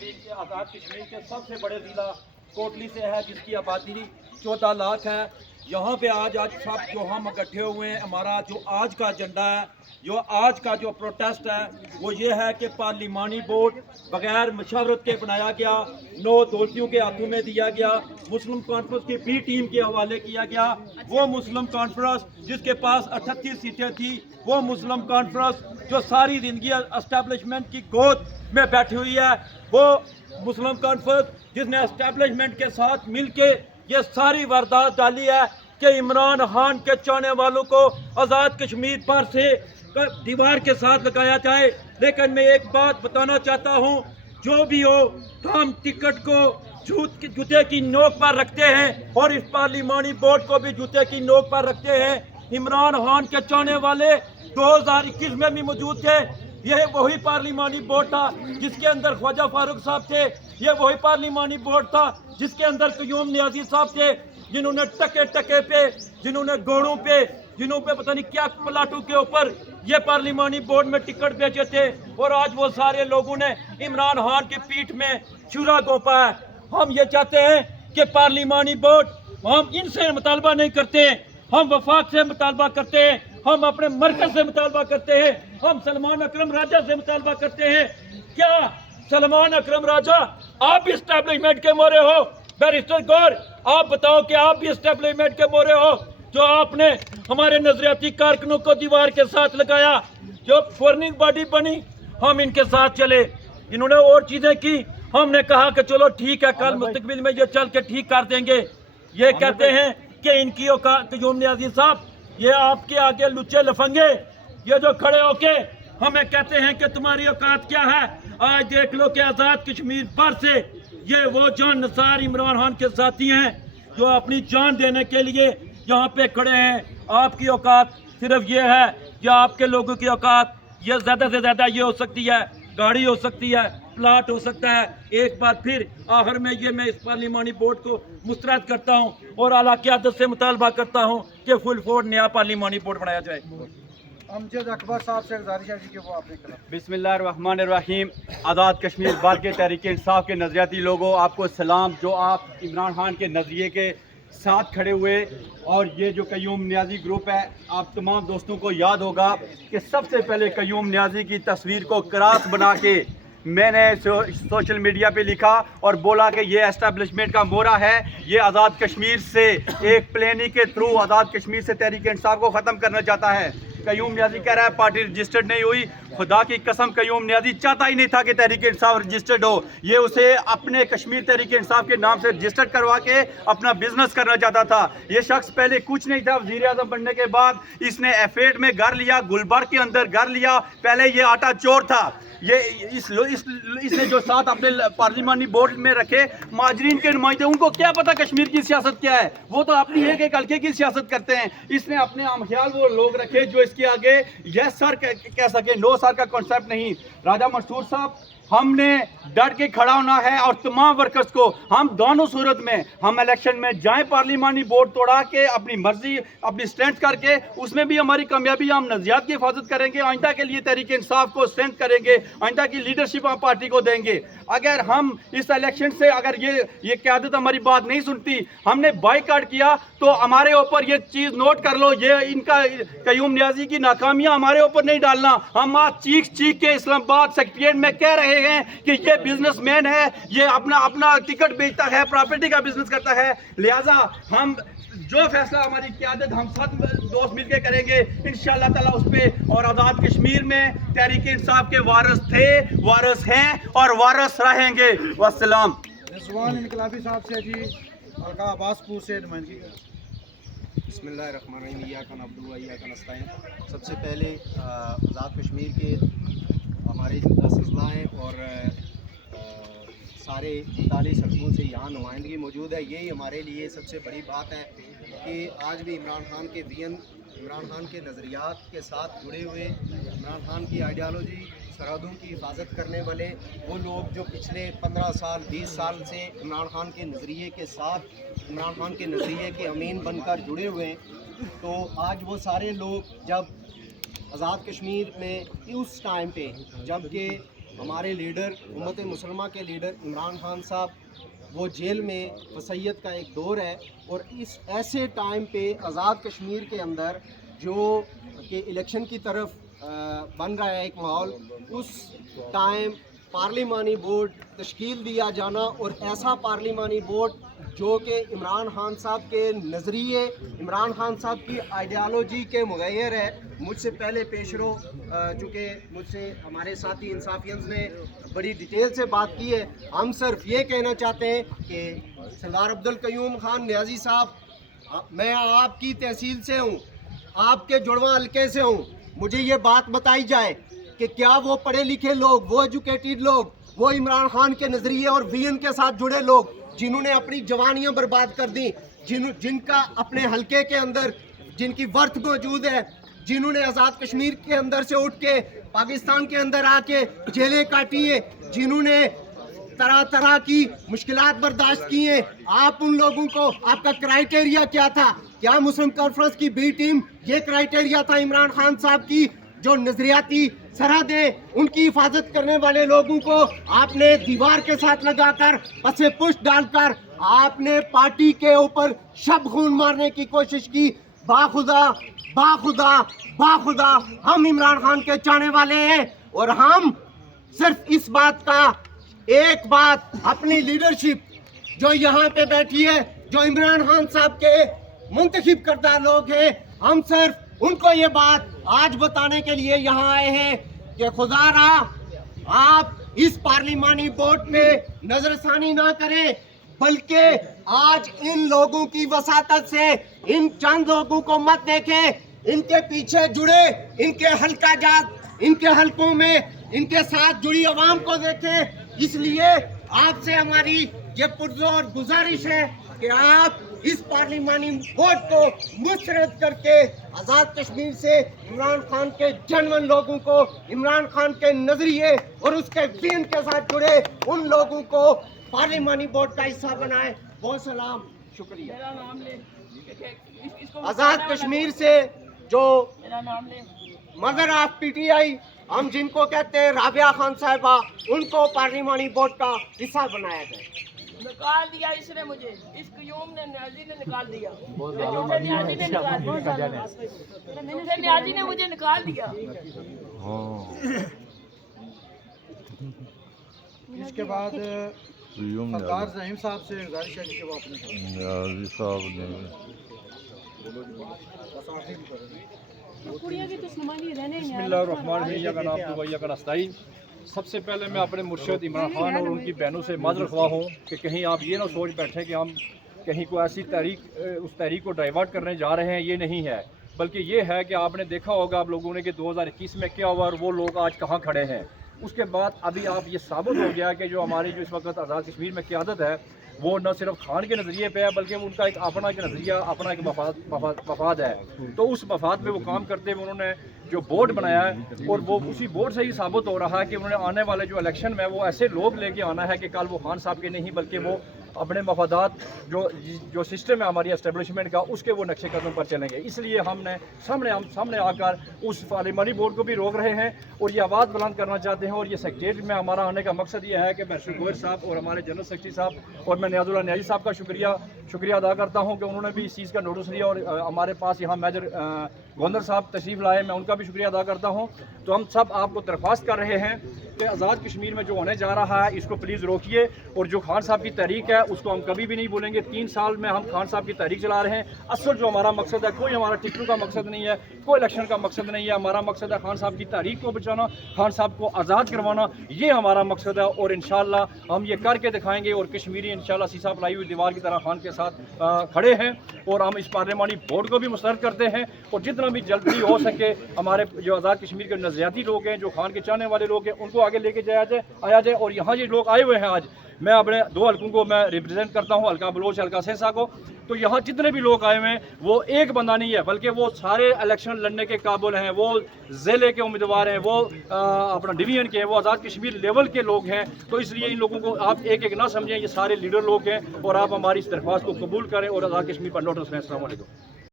आज़ाद कश्मीर के सबसे बड़े ज़िला कोटली से है, जिसकी आबादी 14 लाख है। यहाँ पे आज सब जो हम इकट्ठे हुए हैं, हमारा जो आज का एजेंडा है, जो आज का जो प्रोटेस्ट है, वो ये है कि पार्लिमानी बोर्ड बगैर मशवरत के बनाया गया, 9 दोषियों के हाथों में दिया गया, मुस्लिम कॉन्फ्रेंस की बी टीम के हवाले किया गया। वो मुस्लिम कॉन्फ्रेंस जिसके पास 38 सीटें थी, वो मुस्लिम कॉन्फ्रेंस जो सारी ज़िंदगी एस्टेब्लिशमेंट की गोद में बैठी हुई है, वो मुस्लिम कॉन्फ्रेंस जिसने एस्टेब्लिशमेंट के साथ मिलके ये सारी वारदात डाली है कि इमरान खान के चाहने वालों को आज़ाद कश्मीर पर से दीवार के साथ लगाया जाए। लेकिन मैं एक बात बताना चाहता हूँ, जो भी हो, हम टिकट को जूते की नोक पर रखते हैं और इस पार्लिमानी बोर्ड को भी जूते की नोक पर रखते हैं। इमरान खान के चाहने वाले 2021 में भी मौजूद थे। यह वही पार्लिमानी बोर्ड था जिसके अंदर ख्वाजा फारूक साहब थे। यह वही पार्लिमानी बोर्ड था जिसके अंदर कयूम नियाजी साहब थे, जिन्होंने टके टके पे, जिन्होंने घोड़ों पे, जिन्हों पे पता नहीं क्या प्लाटू के ऊपर ये पार्लिमानी बोर्ड में टिकट बेचे थे। और आज वो सारे लोगों ने इमरान खान की पीठ में छुरा घोंपा है। हम ये चाहते हैं कि पार्लिमानी बोर्ड, हम इनसे मुतालबा नहीं करते हैं, हम वफाक से मुतालबा करते हैं, हम अपने मरकज से मुतालबा करते हैं, हम सलमान अकरम राजा से मुतालबा करते हैं। क्या सलमान अकरम राजा, आप भी एस्टेब्लिशमेंट के मोरे हो? बैरिस्टर गौर, आप बताओ कि आप भी एस्टेब्लिशमेंट के मोरे हो, जो आपने हमारे नजरियाती कारकुनों को दीवार के साथ लगाया, जो गवर्निंग बॉडी बनी, हम इनके साथ चले, इन्होंने और चीजें की, हमने कहा कि चलो ठीक है, कल मुस्तकबिल में ये चल के ठीक कर देंगे। ये कहते हैं कि इनकी औकात, कयूम नियाजी साहब, ये आपके आगे लुच्चे लफंगे, ये जो खड़े होके हमें कहते हैं कि तुम्हारी औकात क्या है। आज देख लो कि आज़ाद कश्मीर पर से ये वो जान निसार इमरान खान के साथी हैं जो अपनी जान देने के लिए यहाँ पे खड़े हैं। आपकी औकात सिर्फ ये है, या आपके लोगों की औकात ये ज़्यादा से ज़्यादा ये हो सकती है, गाड़ी हो सकती है, प्लाट हो सकता है। एक बार फिर आखिर में ये मैं इस पार्लिमानी बोर्ड को मुस्तरद करता हूँ और आला क़यादत से मुतालबा करता हूँ कि फुल फोर्ड नया पार्लिमानी बोर्ड बनाया जाए। अमजद अकबर साहब से गुजारिश है कि वो आपने कहा। बिस्मिल्लाहिर्रहमानिर्रहीम। आज़ाद कश्मीर बार के तहरीक इंसाफ के नज़रियाती लोगों, आपको सलाम, जो आप इमरान खान के नज़रिए के साथ खड़े हुए। और ये जो कयूम नियाजी ग्रुप है, आप तमाम दोस्तों को याद होगा कि सबसे पहले कयूम नियाजी की तस्वीर को क्रॉस बना के मैंने सोशल मीडिया पे लिखा और बोला कि ये एस्टेब्लिशमेंट का मोहरा है, ये आज़ाद कश्मीर से एक प्लेनी के थ्रू आज़ाद कश्मीर से तहरीक इंसाफ को ख़त्म करना चाहता है। कयूम नियाजी कह रहा है पार्टी रजिस्टर्ड नहीं हुई। खुदा की कसम, कयूम नियाजी चाहता ही नहीं था कि तहरीक इंसाफ रजिस्टर्ड हो। ये उसे अपने कश्मीर तहरीक इंसाफ के नाम से रजिस्टर्ड करवा के अपना बिजनेस करना चाहता था। ये शख्स पहले कुछ नहीं था, वज़ीर आज़म बनने के बाद इसने एफेड में घर लिया, गुलबर्ग के अंदर घर लिया। पहले ये आटा चोर था। ये इसने जो साथ अपने पार्लिमानी बोर्ड में रखे माजरीन के नुमाइंदे, उनको क्या पता कश्मीर की सियासत क्या है, वो तो अपनी एक हल्के की सियासत करते हैं। इसने अपने आमख्याल वो लोग रखे जो इसके आगे यस सर कह सके, नो सर का कॉन्सेप्ट नहीं। राजा मंसूर साहब, हमने डट के खड़ा होना है और तमाम वर्कर्स को, हम दोनों सूरत में, हम इलेक्शन में जाएं, पार्लिमानी बोर्ड तोड़ा के अपनी मर्जी, अपनी स्ट्रेंथ करके, उसमें भी हमारी कामयाबी, हम नज़रियात की हिफाजत करेंगे, आइंदा के लिए तहरीक इंसाफ को स्ट्रेंथ करेंगे, आइंदा की लीडरशिप हम पार्टी को देंगे। अगर हम इस इलेक्शन से, अगर ये क़यादत हमारी बात नहीं सुनती, हमने बाइकाट किया, तो हमारे ऊपर ये चीज़ नोट कर लो, ये इनका कयूम नियाजी की नाकामियाँ हमारे ऊपर नहीं डालना। हम आज चीख के इस्लामाबाद सेक्रेटेरिएट में कह रहे हैं कि ये बिजनेसमैन है, ये अपना टिकट बेचता है, प्रॉपर्टी का बिजनेस करता है। लिहाजा हम जो फैसला हमारी क़यादत, हम सब दोस्त मिलकर करेंगे इंशाअल्लाह ताला उस पर। और आज़ाद कश्मीर में तहरीक इंसाफ के वारिस थे, वारिस हैं और वारिस रहेंगे। वस्सलाम। रिजवान इनकलाबी साहब से जी हल्का अब्बासपुर से नुमाइंदगी। बिस्मिल्लाहिर्रहमानिर्रहीम। इय्याका नअबुदु व इय्याका नस्तईन। सबसे पहले आज़ाद कश्मीर के हमारे 10 अज़ला हैं और सारे 39 हल्कों से यहाँ नुमाइंदगी मौजूद है। यही हमारे लिए सबसे बड़ी बात है कि आज भी इमरान खान के विजन, इमरान खान के नज़रियात के साथ जुड़े हुए, इमरान खान की आइडियालॉजी, सरहदों की हिफाजत करने वाले वो लोग जो पिछले 15 साल 20 साल से इमरान खान के नज़रिए के साथ, इमरान खान के नज़रिए के अमीन बनकर जुड़े हुए हैं। तो आज वो सारे लोग जब आज़ाद कश्मीर में उस टाइम पे, जबकि हमारे लीडर उम्मत मुसलमा के लीडर इमरान खान साहब वो जेल में वसीयत का एक दौर है, और इस ऐसे टाइम पे आज़ाद कश्मीर के अंदर जो कि इलेक्शन की तरफ बन रहा है एक माहौल, उस टाइम पार्लिमानी बोर्ड तश्कील दिया जाना, और ऐसा पार्लिमानी बोर्ड जो कि इमरान खान साहब के नज़रिए, इमरान खान साहब की आइडियालॉजी के मुग़य्यर है। मुझसे पहले पेशरो चूँकि मुझसे हमारे साथी इंसाफियंस ने बड़ी डिटेल से बात की है, हम सिर्फ ये कहना चाहते हैं कि सरदार अब्दुल कयूम खान नियाज़ी साहब, मैं आपकी तहसील से हूँ, आपके जुड़वा हल्के से हूँ, मुझे ये बात बताई जाए कि क्या वो पढ़े लिखे लोग, वो एजुकेटेड लोग, वो इमरान खान के नज़रिए और वीएन के साथ जुड़े लोग जिन्होंने अपनी जवानियां बर्बाद कर दी, जिनका अपने हलके के अंदर जिनकी वर्थ मौजूद है, जिन्होंने आज़ाद कश्मीर के अंदर से उठ के पाकिस्तान के अंदर आके जेलें काटी हैं, जिन्होंने तरह तरह की मुश्किलात बर्दाश्त की हैं, आप उन लोगों को, आपका क्राइटेरिया क्या था? क्या मुस्लिम कॉन्फ्रेंस की बी टीम ये क्राइटेरिया था इमरान खान साहब की जो नजरियाती सरहदें उनकी हिफाजत करने वाले लोगों को आपने दीवार के साथ लगाकर पसे पुष्ट डालकर आपने पार्टी के ऊपर शब खून मारने की कोशिश की। बाखुदा बाखुदा बाखुदा हम इमरान खान के चाहने वाले हैं, और हम सिर्फ इस बात का एक बात अपनी लीडरशिप जो यहाँ पे बैठी है, जो इमरान खान साहब के मुंतखब करदा लोग हैं, हम सिर्फ उनको ये बात आज बताने के लिए यहाँ आए हैं कि खुदारा आप इस पार्लिमानी बोर्ड पे नजरसानी ना करें, बल्कि आज इन लोगों की वसातत से इन चंद लोगों को मत देखें, इनके पीछे जुड़े, इनके हल्का जात, इनके हलकों में इनके साथ जुड़ी आवाम को देखें। इसलिए आपसे हमारी ये पुरजोर गुजारिश है कि आप इस पार्लिमानी बोर्ड को मुस्तरद करके आज़ाद कश्मीर से इमरान खान के जनवन लोगों को, इमरान खान के नजरिए और उसके दीन के साथ जुड़े उन लोगों को पार्लिमानी बोर्ड का हिस्सा बनाए। बहुत सलाम, शुक्रिया। आज़ाद कश्मीर से जो मदर ऑफ पीटीआई हम जिनको कहते हैं राबिया खान साहिबा, उनको पार्लिमानी बोर्ड का हिस्सा बनाया जाए। निकाल दिया इसने मुझे, इस कयूम ने, न्याजी ने निकाल दिया, न्याजी ने निकाल दिया, न्याजी ने मुझे निकाल दिया। इसके बाद सरदार ज़हीम साहब से गुजारिश है कि वो अपने न्याजी साहब ने बिस्मिल्लाहिर्रहमानिर्रहीम। सबसे पहले मैं अपने मुर्शिद इमरान खान और उनकी बहनों से माज़रत ख्वाह हूँ कि कहीं आप ये ना सोच बैठें कि हम कहीं को ऐसी उस तहरीक को डाइवर्ट करने जा रहे हैं। ये नहीं है, बल्कि ये है कि आपने देखा होगा आप लोगों ने कि 2021 में क्या हुआ और वो लोग आज कहाँ खड़े हैं। उसके बाद अभी आप ये साबित हो गया कि जो हमारी जो इस वक्त आज़ाद कश्मीर में क़यादत है वो न सिर्फ खान के नज़रिए पे है, बल्कि उनका एक अपना एक नज़रिया, अपना एक मफाद है। तो उस मफाद में वो काम करते हुए उन्होंने जो बोर्ड बनाया है, और वो उसी बोर्ड से ही साबित हो रहा है कि उन्होंने आने वाले जो इलेक्शन में वो ऐसे लोग लेके आना है कि कल वो खान साहब के नहीं, बल्कि वो अपने मफादात जो सिस्टम है हमारी एस्टेब्लिशमेंट का, उसके वो नक्शे कदम पर चलेंगे। इसलिए हमने सामने आकर उस पार्लिमानी बोर्ड को भी रोक रहे हैं और ये आवाज़ बुलंद करना चाहते हैं। और ये सेक्रेटरी में हमारा आने का मकसद ये है कि बैरिस्टर गोयर साहब और हमारे जनरल सेक्रेटरी साहब और मैं नियाज़ुल्लाह न्याजी साहब का शुक्रिया अदा करता हूँ कि उन्होंने भी इस चीज़ का नोटिस लिया, और हमारे पास यहाँ मेजर गोंदर साहब तशरीफ़ लाए, मैं उनका भी शुक्रिया अदा करता हूँ। तो हम सब आपको दरख्वास्त कर रहे हैं कि आज़ाद कश्मीर में जो होने जा रहा है इसको प्लीज़ रोकिए, और जो खान साहब की तहरीक है उसको हम कभी भी नहीं भूलेंगे। 3 साल में हम खान साहब की तहरीक चला रहे हैं। असल जो हमारा मकसद है, कोई हमारा टिकटों का मकसद नहीं है, कोई इलेक्शन का मकसद नहीं है। हमारा मकसद है खान साहब की तहरीक को बचाना, खान साहब को आज़ाद करवाना, ये हमारा मकसद है। और इंशाअल्लाह हम ये करके दिखाएंगे, और कश्मीरी इंशाअल्लाह सीसा फैलाई हुई दीवार की तरह खान के साथ खड़े हैं। और हम इस पार्लिमानी बोर्ड को भी मुस्तरद करते हैं, और जितना भी जल्दी हो सके हमारे जो आज़ाद कश्मीर के नज़रियाती लोग हैं, जो खान के चाहने वाले लोग हैं, उनको आगे लेके आया जाए। और यहाँ ये लोग आए हुए हैं, आज मैं अपने 2 हलकों को मैं रिप्रेजेंट करता हूँ, हल्का बलोच, हल्का सेंसा को। तो यहाँ जितने भी लोग आए हुए हैं वो एक बंदा नहीं है, बल्कि वो सारे इलेक्शन लड़ने के काबिल हैं, वो ज़िले के उम्मीदवार हैं, वो अपना डिवीजन के हैं, वो आज़ाद कश्मीर लेवल के लोग हैं। तो इसलिए इन लोगों को आप एक एक ना समझें, ये सारे लीडर लोग हैं, और आप हमारी इस दरख्वास्त को कबूल करें और आज़ाद कश्मीर पर नोटिस लें। अस्सलाम वालेकुम।